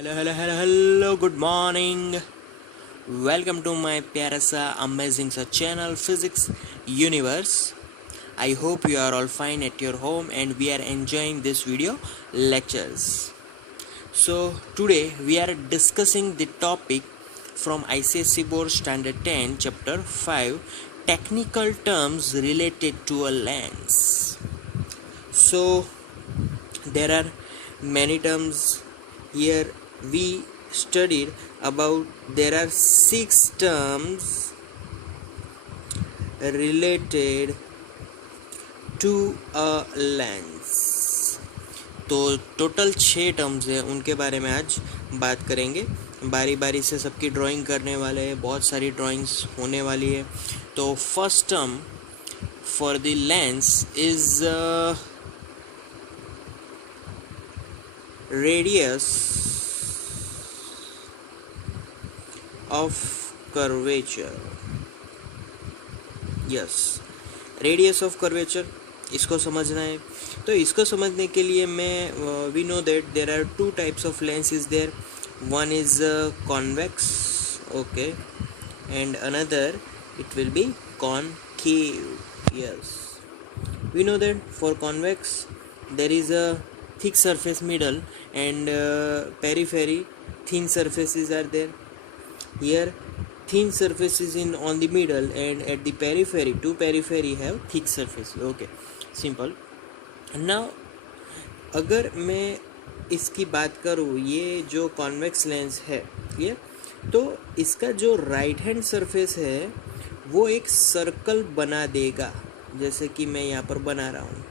Hello good morning. Welcome to my प्यारा सा amazing सा channel physics universe. I hope you are all fine at your home and we are enjoying this video lectures. So today we are discussing the topic from ICSE Board Standard 10 Chapter 5 Technical Terms Related to a Lens. So there are many terms here. We studied about there are 6 terms related to a lens. तो total 6 terms है, उनके बारे में आज बात करेंगे। बारी बारी से सबकी ड्राइंग करने वाले हैं, बहुत सारी ड्राइंग्स होने वाली है। तो first term for the lens is radius of curvature. Yes, radius of curvature, इसको समझना है। तो इसको समझने के लिए मैं we know that there are 2 types of lens is there. One is convex, okay, and another it will be concave. Yes, we know that for convex there is a thick surface middle and periphery thin surfaces are there. Here thin surfaces in on the middle and at the periphery, two periphery have thick surface. Okay, simple. Now अगर मैं इसकी बात करूँ, ये जो convex lens है ये, तो इसका जो राइट हैंड सरफेस है वो एक सर्कल बना देगा, जैसे कि मैं यहाँ पर बना रहा हूँ।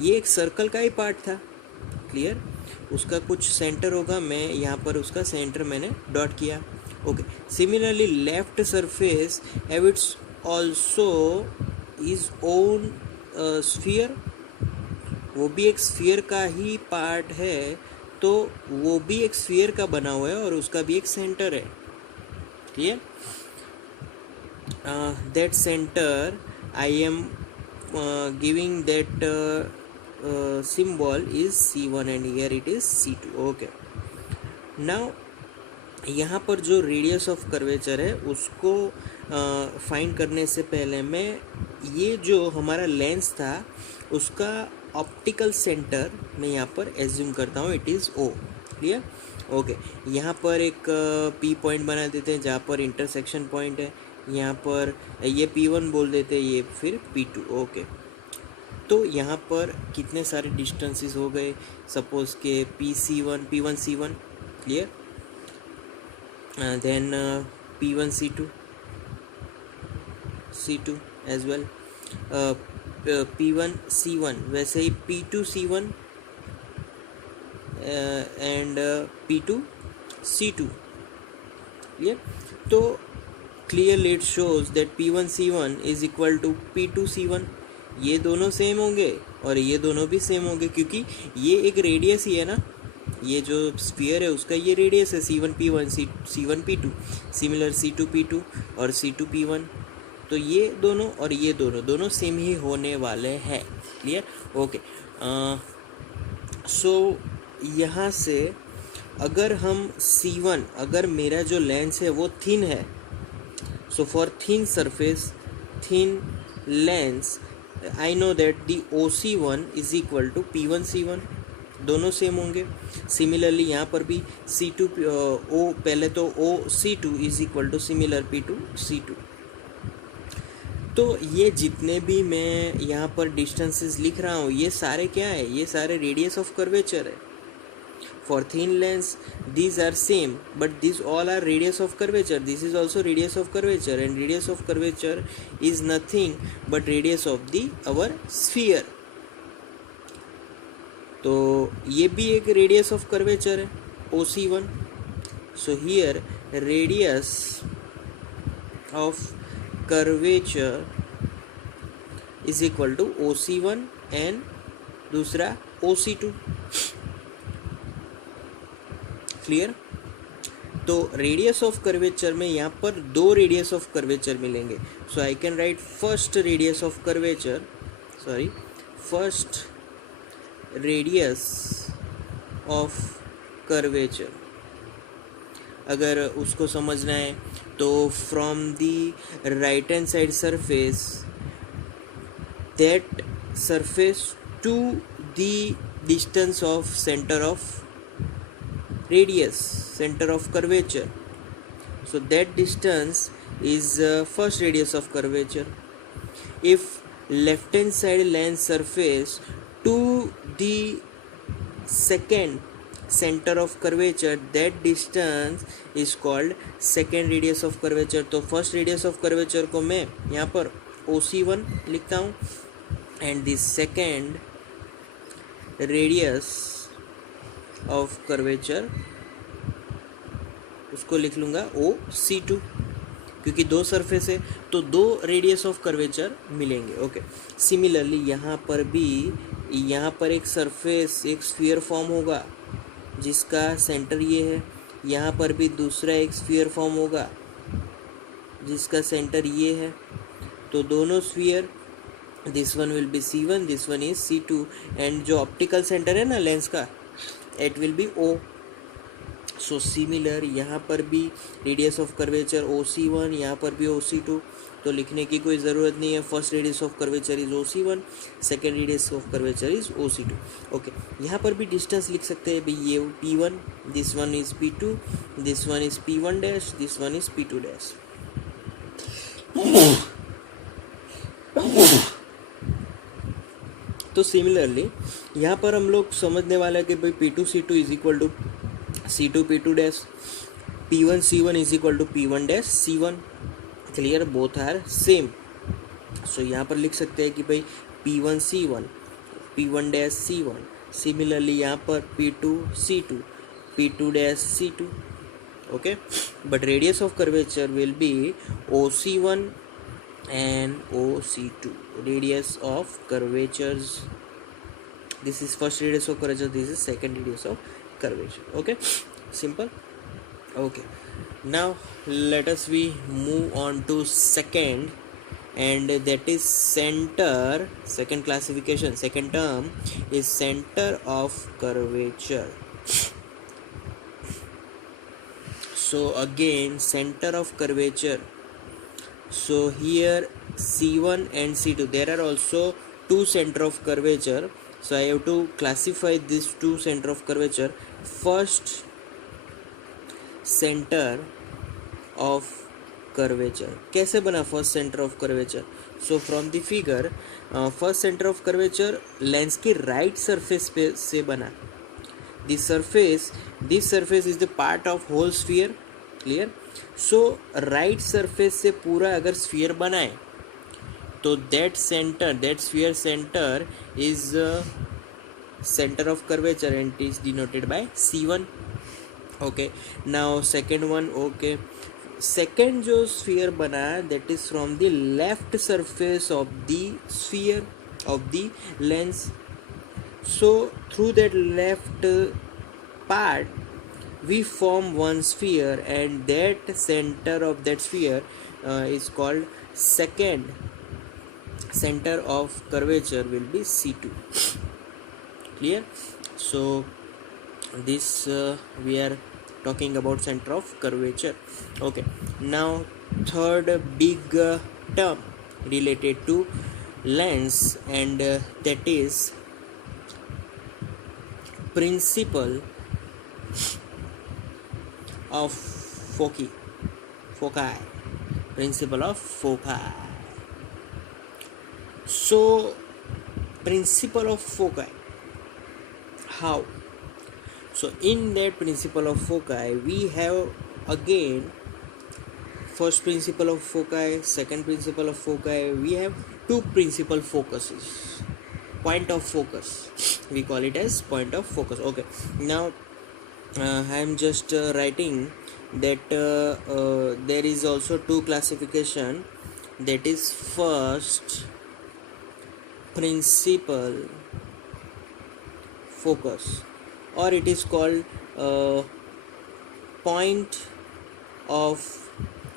ये एक सर्कल का ही पार्ट था, क्लियर। उसका कुछ सेंटर होगा, मैं यहाँ पर उसका सेंटर मैंने डॉट किया। Okay, similarly left surface have it's also is own sphere, वो भी एक स्फीयर का ही पार्ट है, तो वो भी एक स्फीयर का बना हुआ है और उसका भी एक सेंटर है, clear. That centre I am giving that symbol is C1 and here it is C2. okay, now यहाँ पर जो रेडियस ऑफ कर्वेचर है उसको फाइंड करने से पहले मैं ये जो हमारा लेंस था उसका ऑप्टिकल सेंटर मैं यहाँ पर एज्यूम करता हूँ, it is O, clear. Okay, यहाँ पर एक P पॉइंट बना देते हैं जहाँ पर इंटरसेक्शन पॉइंट है, यहाँ पर ये P1 बोल देते हैं, ये फिर P2। ओके, तो यहाँ पर कितने सारे डिस्टेंसेस हो गए, सपोज के P1 C1, clear, then P1 C2 as well, P1 C1, वैसे ही P2 C1 and P2 C2, clear. तो clearly it shows that P1 C1 is equal to P2 C1, ये दोनों सेम होंगे और ये दोनों भी सेम होंगे, क्योंकि ये एक रेडियस ही है ना, ये जो स्फीयर है उसका ये रेडियस है, C1 P1 C1 P2, similar C2 P2 और C2 P1, तो ये दोनों और ये दोनों सेम ही होने वाले हैं, क्लियर। ओके, सो यहाँ से अगर हम C1, अगर मेरा जो लेंस है वो थिन है, so for thin surface thin lens I know that the OC1 is equal to P1 C1, दोनों सेम होंगे। सिमिलरली यहाँ पर भी C2 O, पहले तो OC2 is equal to similar P2 C2। तो ये जितने भी मैं यहाँ पर डिस्टेंसेस लिख रहा हूँ ये सारे क्या है, ये सारे रेडियस ऑफ कर्वेचर है। For thin lens these are same, but these all are radius of curvature. This is also radius of curvature, and radius of curvature is nothing but radius of the our sphere. तो ये भी एक radius of curvature है, OC1. So here radius of curvature is equal to OC1 and दूसरा OC2, clear. तो radius of curvature में यहाँ पर 2 रेडियस ऑफ कर्वेचर मिलेंगे, so I can write first radius of curvature, first radius of curvature अगर उसको समझना है तो from the right hand side surface that surface to the distance of centre of radius, center of curvature. So that distance is first radius of curvature. If left hand side lens surface to the second center of curvature, that distance is called second radius of curvature. तो first radius of curvature को मैं यहाँ पर OC1 लिखता हूँ and the second radius of curvature उसको लिख लूँगा OC2 क्योंकि दो सरफेस है तो दो रेडियस ऑफ कर्वेचर मिलेंगे. ओके सिमिलरली यहाँ पर भी यहाँ पर एक सरफेस एक स्फीयर फॉर्म होगा जिसका सेंटर ये है. यहाँ पर भी दूसरा एक स्फीयर फॉर्म होगा जिसका सेंटर ये है. तो दोनों sphere this one will be C1 this one is C2 and जो ऑप्टिकल सेंटर है ना लेंस का it will be O. So similar यहाँ पर भी रेडियस ऑफ कर्वेचर OC1 यहाँ पर भी OC2 तो लिखने की कोई ज़रूरत नहीं है. First radius of curvature is OC1 second radius of curvature is OC2. Okay यहाँ पर भी डिस्टेंस लिख सकते हैं भाई ये P1 this one is P2 this one is P1 dash this one is P2 dash. तो सिमिलरली यहाँ पर हम लोग समझने वाले हैं कि भाई P2 C2 is equal to C2 P2 dash P1 C1 is equal to P1 dash C1. Clear both are same. सो यहाँ पर लिख सकते हैं कि भाई P1 C1 P1 dash C1. Similarly यहाँ पर P2 C2 P2 dash C2. Okay but radius of curvature will be OC1 and OC2. Radius of curvatures, this is first radius of curvature, this is second radius of curvature. Okay simple. Okay now let us we move on to second and that is center. Second classification, second term is center of curvature. So again center of curvature. So here C1 and C2 there are also two center of curvature. So I have to classify these two center of curvature. First center of curvature कैसे बना first center of curvature? So from the figure first center of curvature lens के right surface पे से बना. This surface is the part of whole sphere. Clear? So right surface से पूरा अगर sphere बनाए तो that sphere centre is centre of curvature and it is denoted by C1. Okay now second one. Okay second जो sphere बना that is from the left surface of the sphere of the lens. So through that left part we form one sphere and that center of that sphere is called second center of curvature will be C2. Clear? So this we are talking about center of curvature. Okay now third big term related to lens and that is principle of foci. Principle of foci. So principle of foci, how? So in that principle of foci we have again first principle of foci, second principle of foci. We have two principal focuses. Point of focus, we call it as point of focus. Okay now I am just writing that there is also two classification, that is first principal focus or it is called point of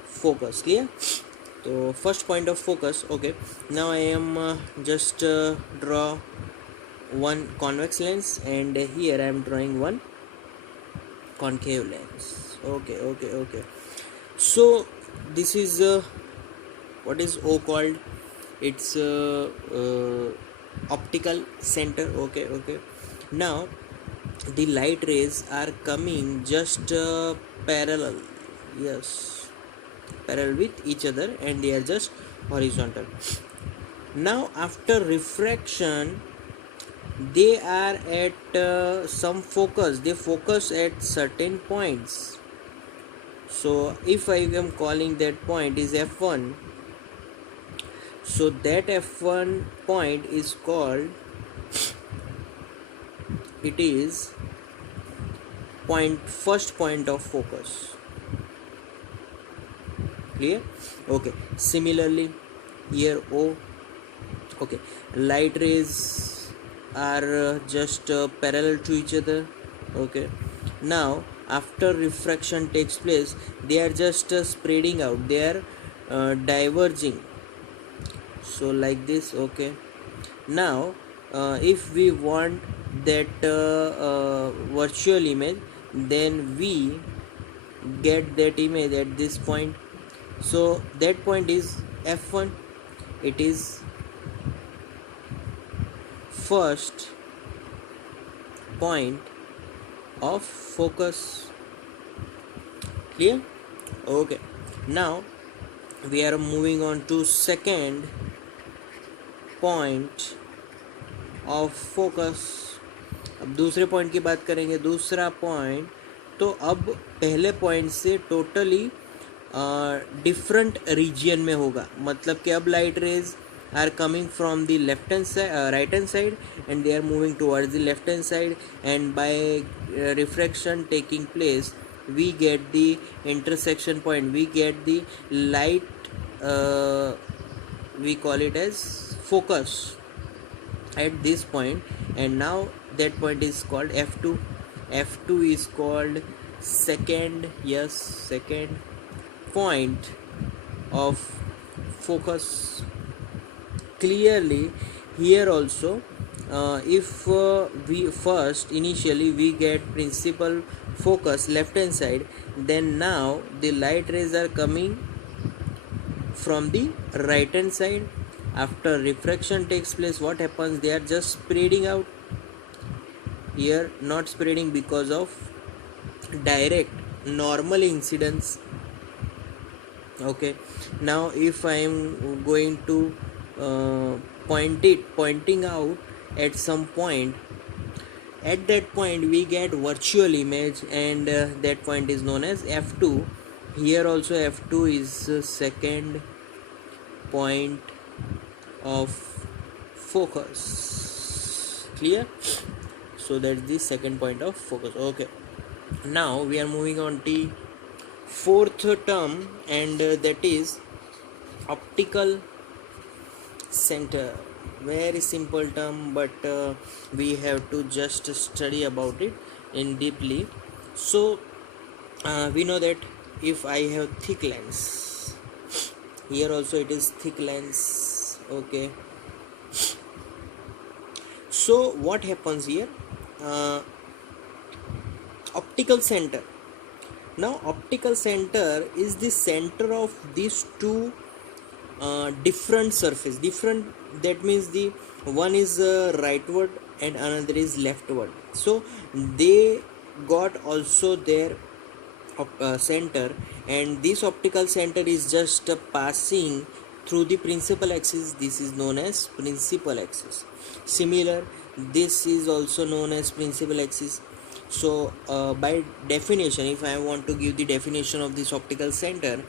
focus. Clear? So first point of focus. Okay now I am just draw one convex lens and here I am drawing one concave lens. Okay. So this is what is O called? It's optical center. Okay. Now the light rays are coming just parallel. Yes, parallel with each other, and they are just horizontal. Now after refraction, they are at some focus. They focus at certain points. So if I am calling that point is f1, so that f1 point is called, it is first point of focus. Clear? Okay. Similarly here O. Okay, light rays are just parallel to each other. Okay, now after refraction takes place, they are just spreading out, they are diverging, so like this. Okay, now if we want that virtual image, then we get that image at this point. So that point is f1. It is first point of focus. Clear? Okay, now we are moving on to second point of focus. अब दूसरे point की बात करेंगे. दूसरा point, तो अब पहले point से टोटली डिफरेंट रीजन में होगा. मतलब कि अब light rays are coming from the left hand side, right hand side, and they are moving towards the left hand side, and by refraction taking place, we get the intersection point, we get the light, we call it as focus at this point, and now that point is called f2. F2 is called second point of focus. Clearly here also, if we first initially we get principal focus left hand side, then now the light rays are coming from the right hand side. After refraction takes place, what happens? They are just spreading out. Here not spreading because of direct normal incidence. Okay, now if I am going to pointing out at some point, at that point we get virtual image, and that point is known as f2. Here also f2 is second point of focus. Clear? So that's the second point of focus. Okay, now we are moving on to fourth term, and that is optical center. Very simple term, but we have to just study about it in deeply. So we know that if I have thick lens, here also it is thick lens. Okay, so what happens here? Optical center. Now optical center is the center of these two different surface. Different, that means the one is rightward and another is leftward. So they got also their center, and this optical center is just passing through the principal axis. This is known as principal axis. Similar, this is also known as principal axis. So by definition, if I want to give the definition of this optical center,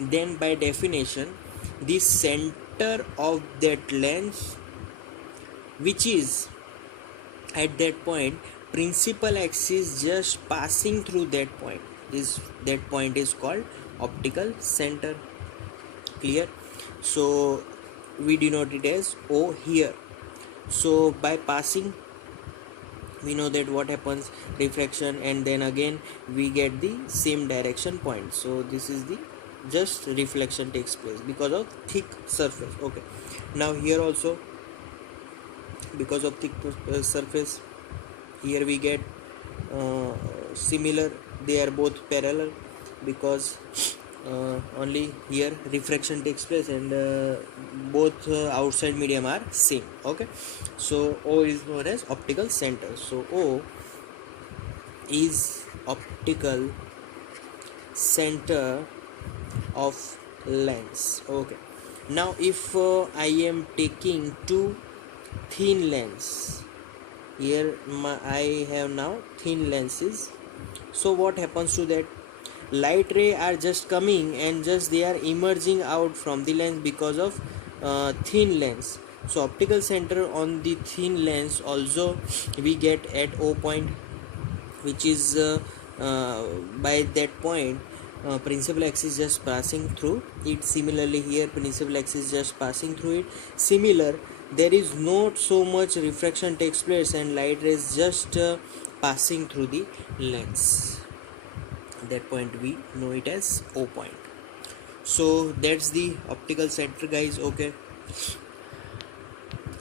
then by definition, the center of that lens which is at that point, principal axis just passing through that point, that point is called optical center. Clear? So we denote it as O here. So by passing, we know that what happens, refraction, and then again we get the same direction point. So this is the just reflection takes place because of thick surface. Okay, now here also because of thick surface, here we get similar, they are both parallel, because only here refraction takes place, and both outside medium are same. Okay, so O is known as optical center. So O is optical center of lens. Okay, now if I am taking two thin lens, here I have now thin lenses. So what happens to that? Light ray are just coming and just they are emerging out from the lens because of thin lens. So optical center on the thin lens also we get at O point, which is by that point principal axis just passing through it. Similarly here principal axis just passing through it. Similar, there is not so much refraction takes place and light rays just passing through the lens. That point we know it as O point. So that's the optical center, guys. Okay,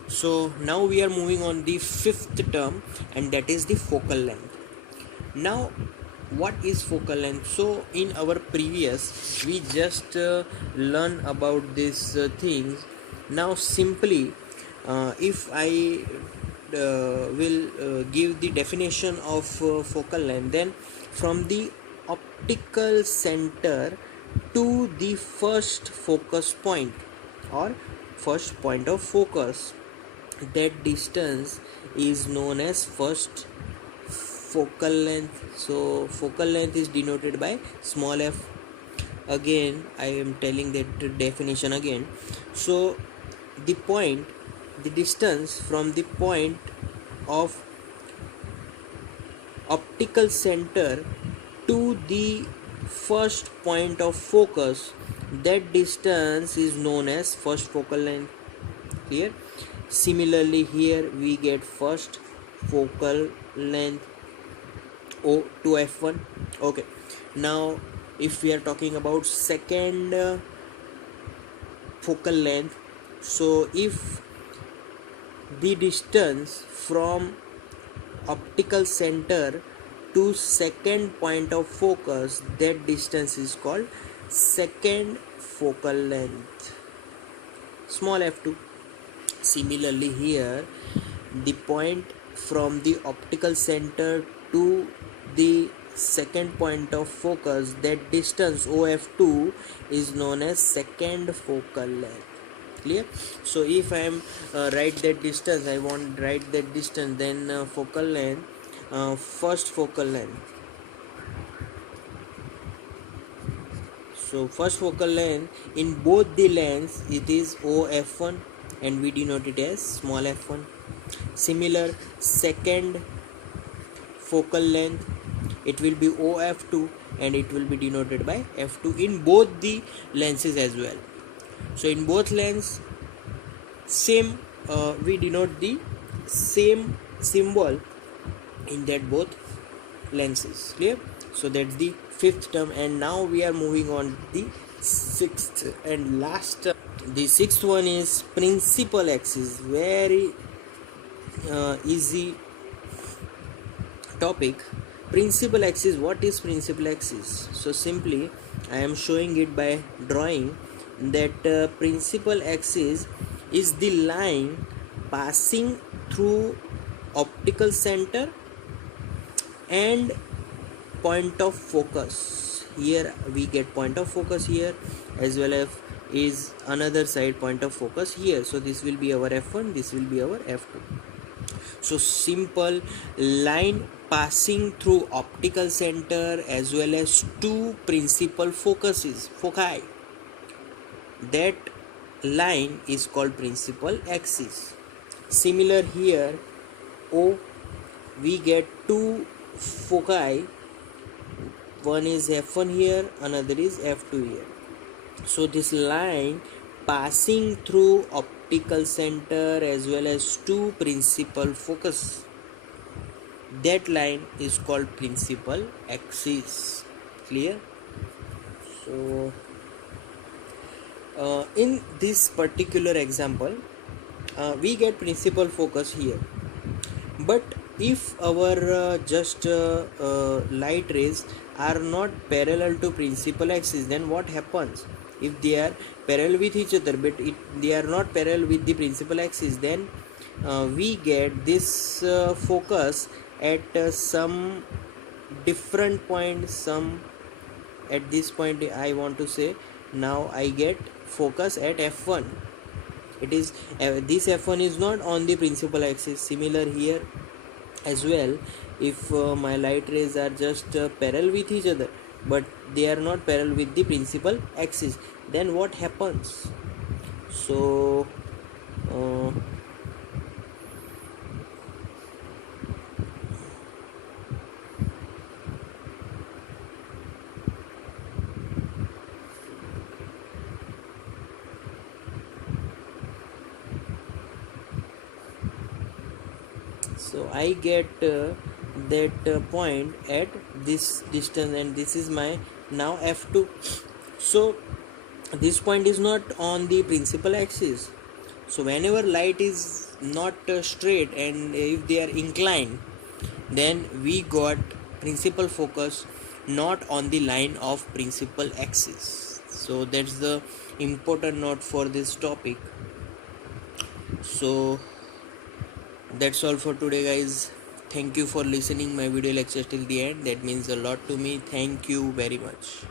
so now we are moving on the fifth term, and that is the focal length. Now what is focal length? So in our previous we just learn about these things. Now simply if I will give the definition of focal length, then from the optical center to the first focus point or first point of focus, that distance is known as first focal length. So focal length is denoted by small f. Again I am telling that definition again. So the point, the distance from the point of optical center to the first point of focus, that distance is known as first focal length. Clear? Similarly here we get first focal length O to f1. Okay, now if we are talking about second focal length, so if the distance from optical center to second point of focus, that distance is called second focal length, small f2. Similarly here the point from the optical center to the second point of focus, that distance OF2 is known as second focal length. Clear? So if I am write that distance, I want write that distance, then focal length, first focal length. So first focal length in both the lens it is OF1 and we denote it as small f1. Similar, second focal length, it will be OF2 and it will be denoted by f2 in both the lenses as well. So in both lens same we denote the same symbol in that both lenses. Clear? So that's the fifth term, and now we are moving on the sixth and last term. The sixth one is principal axis. Very easy topic. Principal axis. What is principal axis? So simply I am showing it by drawing that principal axis is the line passing through optical center and point of focus. Here we get point of focus here, as well as is another side point of focus here. So this will be our f1, this will be our f2. So simple line passing through optical center as well as two principal foci. That line is called principal axis. Similar here, O, we get two foci. One is f1 here, another is f2 here. So this line passing through optical center as well as two principal focus, that line is called principal axis. Clear? So in this particular example we get principal focus here, but if our light rays are not parallel to principal axis, then what happens? If they are parallel with each other but they are not parallel with the principal axis, then we get this focus at some different point. Some at this point I want to say, now I get focus at f1. It is this f1 is not on the principal axis. Similar here as well, if my light rays are just parallel with each other but they are not parallel with the principal axis, then what happens? So uh, so I get that point at this distance, and this is my now f2. So this point is not on the principal axis. So whenever light is not straight and if they are inclined, then we got principal focus not on the line of principal axis. So that's the important note for this topic. So that's all for today, guys. Thank you for listening my video lecture till the end. That means a lot to me. Thank you very much.